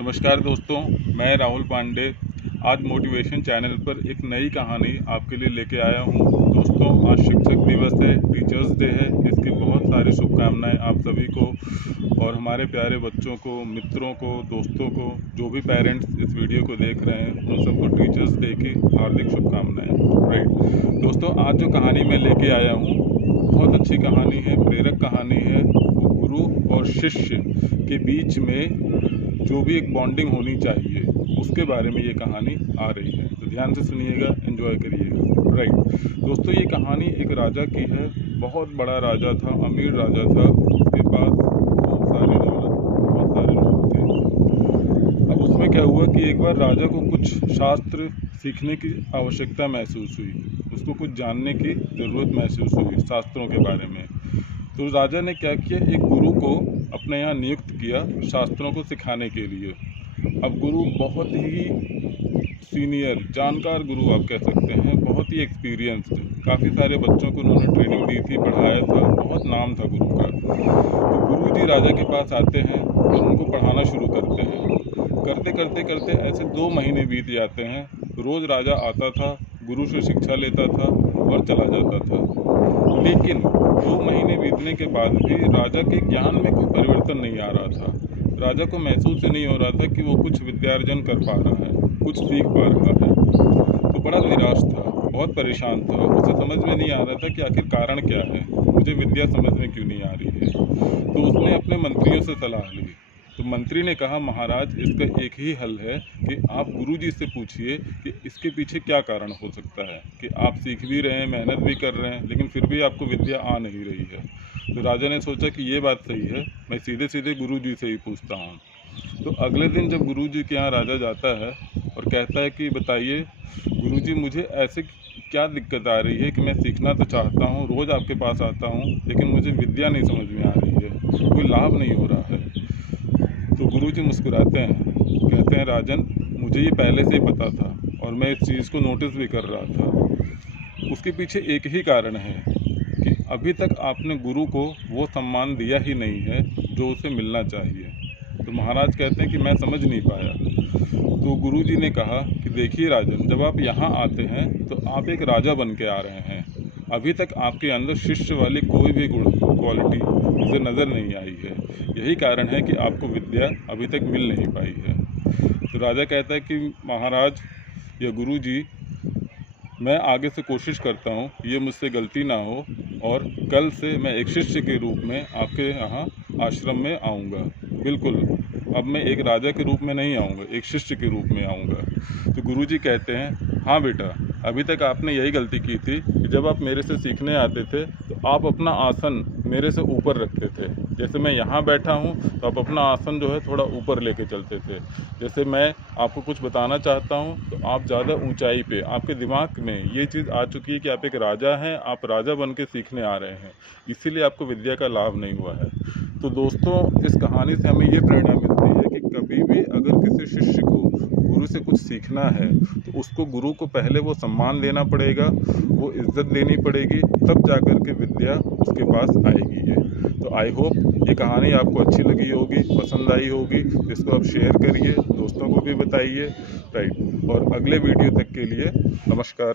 नमस्कार दोस्तों, मैं राहुल पांडे आज मोटिवेशन चैनल पर एक नई कहानी आपके लिए लेके आया हूं। दोस्तों, आज शिक्षक दिवस है, टीचर्स डे है। इसकी बहुत सारी शुभकामनाएं आप सभी को और हमारे प्यारे बच्चों को, मित्रों को, दोस्तों को, जो भी पेरेंट्स इस वीडियो को देख रहे हैं उन सबको टीचर्स डे की हार्दिक शुभकामनाएं। राइट दोस्तों, आज जो कहानी मैं लेके आया हूँ बहुत अच्छी कहानी है, प्रेरक कहानी है। गुरु और शिष्य के बीच में जो भी एक बॉन्डिंग होनी चाहिए उसके बारे में ये कहानी आ रही है, तो ध्यान से सुनिएगा, एंजॉय करिएगा। राइट दोस्तों, ये कहानी एक राजा की है। बहुत बड़ा राजा था, अमीर राजा था, उसके पास बहुत सारी दौलत, बहुत सारे लोग थे। अब उसमें क्या हुआ कि एक बार राजा को कुछ शास्त्र सीखने की आवश्यकता महसूस हुई, उसको कुछ जानने की ज़रूरत महसूस हुई शास्त्रों के बारे में। तो राजा ने क्या किया, एक गुरु को अपने यहाँ नियुक्त किया शास्त्रों को सिखाने के लिए। अब गुरु बहुत ही सीनियर, जानकार गुरु आप कह सकते हैं, बहुत ही एक्सपीरियंस्ड, काफ़ी सारे बच्चों को उन्होंने ट्रेनिंग दी थी, पढ़ाया था, बहुत नाम था गुरु का। तो गुरु जी राजा के पास आते हैं और उनको पढ़ाना शुरू करते हैं। करते करते करते ऐसे 2 महीने बीत जाते हैं। रोज़ राजा आता था, गुरु से शिक्षा लेता था और चला जाता था। लेकिन 2 महीने बीतने के बाद भी राजा के ज्ञान में कोई परिवर्तन नहीं आ रहा था। राजा को महसूस ही नहीं हो रहा था कि वो कुछ विद्यार्जन कर पा रहा है, कुछ सीख पा रहा है। तो बड़ा निराश था, बहुत परेशान था। उसे समझ में नहीं आ रहा था कि आखिर कारण क्या है, मुझे विद्या समझ में क्यों नहीं आ रही है। तो उसने अपने मंत्रियों से सलाह ली। तो मंत्री ने कहा, महाराज, इसका एक ही हल है कि आप गुरुजी से पूछिए कि इसके पीछे क्या कारण हो सकता है कि आप सीख भी रहे हैं, मेहनत भी कर रहे हैं, लेकिन फिर भी आपको विद्या आ नहीं रही है। तो राजा ने सोचा कि ये बात सही है, मैं सीधे सीधे गुरुजी से ही पूछता हूँ। तो अगले दिन जब गुरुजी के यहाँ राजा जाता है और कहता है कि बताइए गुरुजी, मुझे ऐसे क्या दिक्कत आ रही है कि मैं सीखना तो चाहता हूँ, रोज़ आपके पास आता हूँ, लेकिन मुझे विद्या नहीं समझ में आ रही है, कोई लाभ नहीं हो रहा है। तो गुरुजी मुस्कुराते हैं, कहते हैं, राजन, मुझे ये पहले से ही पता था और मैं इस चीज़ को नोटिस भी कर रहा था। उसके पीछे एक ही कारण है कि अभी तक आपने गुरु को वो सम्मान दिया ही नहीं है जो उसे मिलना चाहिए। तो महाराज कहते हैं कि मैं समझ नहीं पाया। तो गुरुजी ने कहा कि देखिए राजन, जब आप यहाँ आते हैं तो आप एक राजा बन के आ रहे हैं। अभी तक आपके अंदर शिष्य वाली कोई भी गुण, क्वालिटी मुझे नज़र नहीं आई है। यही कारण है कि आपको विद्या अभी तक मिल नहीं पाई है। तो राजा कहता है कि महाराज या गुरुजी, मैं आगे से कोशिश करता हूँ ये मुझसे गलती ना हो और कल से मैं एक शिष्य के रूप में आपके यहाँ आश्रम में आऊँगा। बिल्कुल, अब मैं एक राजा के रूप में नहीं आऊँगा, एक शिष्य के रूप में आऊँगा। तो गुरुजी कहते हैं, हाँ बेटा, अभी तक आपने यही गलती की थी कि जब आप मेरे से सीखने आते थे तो आप अपना आसन मेरे से ऊपर रखते थे। जैसे मैं यहाँ बैठा हूँ तो आप अपना आसन जो है थोड़ा ऊपर लेके चलते थे। जैसे मैं आपको कुछ बताना चाहता हूँ तो आप ज़्यादा ऊंचाई पे, आपके दिमाग में ये चीज़ आ चुकी है कि आप एक राजा हैं, आप राजा बन के सीखने आ रहे हैं, इसीलिए आपको विद्या का लाभ नहीं हुआ है। तो दोस्तों, इस कहानी से हमें ये प्रेरणा मिलती है कि कभी भी अगर किसी शिष्य को गुरु से कुछ सीखना है तो उसको गुरु को पहले वो सम्मान देना पड़ेगा, वो इज्जत देनी पड़ेगी, तब जाकर के विद्या उसके पास आएगी। तो आई होप ये कहानी आपको अच्छी लगी होगी, पसंद आई होगी। इसको आप शेयर करिए, दोस्तों को भी बताइए। राइट, और अगले वीडियो तक के लिए नमस्कार।